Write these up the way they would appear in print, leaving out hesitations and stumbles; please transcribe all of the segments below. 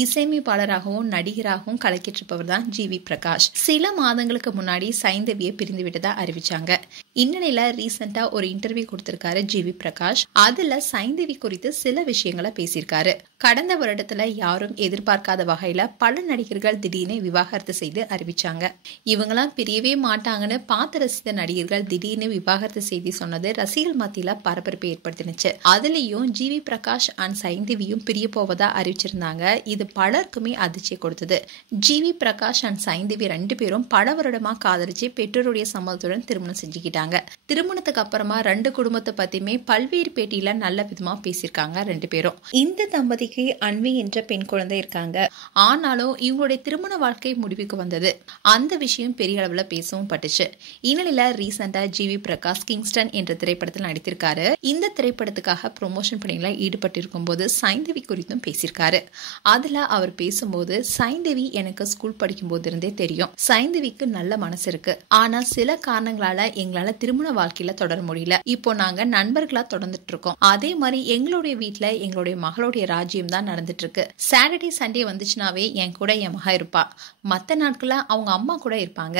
இசையமைப்பாளராகவும் நடிகராகவும் கலக்கிட்டு இருப்பவர் தான் ஜிவி பிரகாஷ். சில மாதங்களுக்கு முன்னாடி சைந்தவியை பிரிந்து விட்டதா அறிவிச்சாங்க. இந்நிலையில ரீசெண்டா ஒரு இன்டர்வியூ கொடுத்திருக்காரு ஜிவி பிரகாஷ். அதுல சைந்தவி குறித்து சில விஷயங்களை பேசியிருக்காரு. கடந்த வருடத்துல யாரும் எதிர்பார்க்காத வகையில பல நடிகர்கள் திடீர்னு விவாகரத்து செய்து அறிவிச்சாங்க. இவங்கெல்லாம் பிரியவே மாட்டாங்கன்னு பார்த்து ரசித்த நடிகர்கள் திடீர்னு விவாகரத்து செய்தி சொன்னது ரசிகர்கள் மத்தியில பரபரப்பை ஏற்படுத்தினுச்சு. அதுலயும் ஜிவி பிரகாஷ் அண்ட் சைந்தவியும் பிரிய போவதா அறிவிச்சிருந்தாங்க. இது பலருக்குமே அதிர்ச்சியை கொடுத்தது. ஜிவி பிரகாஷ் அண்ட் சைந்தவி ரெண்டு பேரும் பல வருடமா காதலிச்சு பெற்றோருடைய சம்மதத்துடன் திருமணம் செஞ்சுக்கிட்டாங்க. திருமணத்துக்கு அப்புறமா ரெண்டு குடும்பத்தை பத்தியுமே பல்வேறு பேட்டியில நல்ல விதமா பேசியிருக்காங்க ரெண்டு பேரும். இந்த தம்பதிக்கு அன்வி என்ற பெண் குழந்தை இருக்காங்க. ஆனாலும் இவங்களுடைய திருமண வாழ்க்கை முடிவுக்கு வந்தது. அந்த விஷயம் பெரிய அளவுல பேசவும் பட்டுச்சு. இந்நிலையில ரீசெண்டா ஜிவி பிரகாஷ் கிங்ஸ்டன் என்ற திரைப்படத்தில் நடித்திருக்காரு. இந்த திரைப்படத்துக்காக ப்ரொமோஷன் பணிகளை ஈடுபட்டிருக்கும் போது சைந்தவி குறித்தும் பேசியிருக்காரு. அதுல அவர் பேசும்போது, சைந்தவி எனக்கு ஸ்கூல் படிக்கும் போது இருந்தே தெரியும். சைந்தவிக்கு நல்ல மனசு இருக்கு. ஆனா சில காரணங்களால எங்களால திருமண வாழ்க்கையில தொடர முடியல. இப்போ நாங்க நண்பர்களா தொடர்ந்துட்டு இருக்கோம். அதே மாதிரி எங்களுடைய வீட்டுல எங்களுடைய மகளுடைய ராஜ்யம் தான் நடந்துட்டு இருக்கு. சாட்டர்டே சண்டே வந்துச்சுனாவே என் கூட என் மக இருப்பா. மத்த நாட்கள அவங்க அம்மா கூட இருப்பாங்க.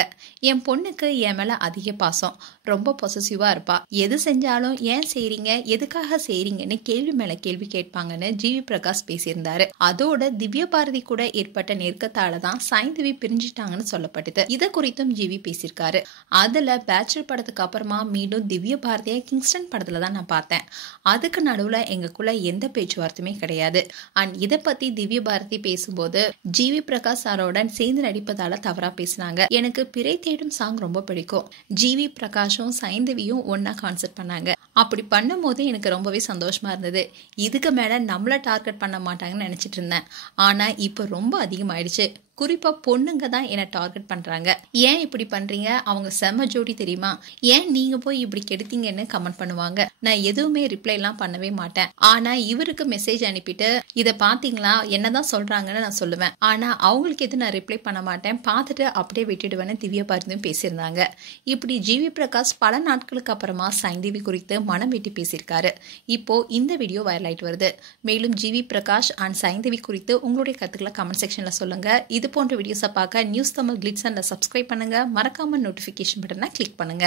என் பொண்ணுக்கு என் மேல அதிக பாசம். ரொம்ப பொசசிவா இருப்பா. எது செஞ்சாலும் ஏன் செய்றீங்க, எதுக்காக செய்றீங்கன்னு கேள்வி மேல கேள்வி கேட்பாங்கன்னு ஜிவி பிரகாஷ் பேசியிருந்தாரு. அதோட திவ்ய பாரதி கூட ஏற்பட்ட நெருக்கத்தால தான் சைந்தவி பிரிஞ்சிட்டாங்கன்னு சொல்லப்பட்டது. இத குறித்தும் ஜிவி பேசியிருக்காரு. அதுல பேச்சுலர் படத்துக்கு அப்புறமா மீண்டும் திவ்ய பாரதியை கிங்ஸ்டன் படத்துல தான் நான் பார்த்தேன். அதுக்கு நடுவுல எங்களுக்குள்ள எந்த பேச்சுவார்த்தையுமே கிடையாது. அண்ட் இத பத்தி திவ்ய பாரதி பேசும்போது ஜிவி பிரகாஷ் சாரோட சேர்ந்து நடிப்பதால தவறா பேசினாங்க. எனக்கு பிறை தேடும் சாங் ரொம்ப பிடிக்கும். ஜிவி பிரகாஷும் சைந்தவியும் ஒன்னா கான்செர்ட் பண்ணாங்க. அப்படி பண்ணும் போது எனக்கு ரொம்பவே சந்தோஷமா இருந்தது. இதுக்கு மேல நம்மள டார்கெட் பண்ண மாட்டாங்கன்னு நினைச்சிட்டு இருந்தேன். ஆனா இப்ப ரொம்ப அதிகமாயிடுச்சு. குறிப்பா பொண்ணுங்க தான் என்ன டார்கெட் பண்றாங்க. ஏன் இப்படி பண்றீங்க, அவங்க செம ஜோடி தெரியுமா, ஏன் நீங்க போய் இப்படி கெடுத்தீங்கன்னு கமெண்ட் பண்ணுவாங்க. நான் எதுவுமே ரிப்ளை எல்லாம் பண்ணவே மாட்டேன். ஆனா இவருக்கு மெசேஜ் அனுப்பிட்டு இத பாத்தீங்களா என்னதான் சொல்றாங்கன்னு நான் சொல்லுவேன். ஆனா அவங்களுக்கு எது நான் ரிப்ளை பண்ண மாட்டேன், பார்த்துட்டு அப்படியே விட்டுடுவேன்னு திவ்யா பாரதியும் பேசியிருந்தாங்க. இப்படி ஜிவி பிரகாஷ் பல நாட்களுக்கு அப்புறமா சைந்தவி குறித்து மனம் விட்டு பேசியிருக்காரு. இப்போ இந்த வீடியோ வைரல் ஆயிட்டு வருது. மேலும் ஜிவி பிரகாஷ் அண்ட் சைந்தவி குறித்து உங்களுடைய கருத்துக்களை கமெண்ட் செக்ஷன்ல சொல்லுங்க. இது போன்ற வீடியோஸை பார்க்க news Tamil glitz and subscribe பண்ணுங்க. மறக்காம நோட்டிபிகேஷன் பட்டனை கிளிக் பண்ணுங்க.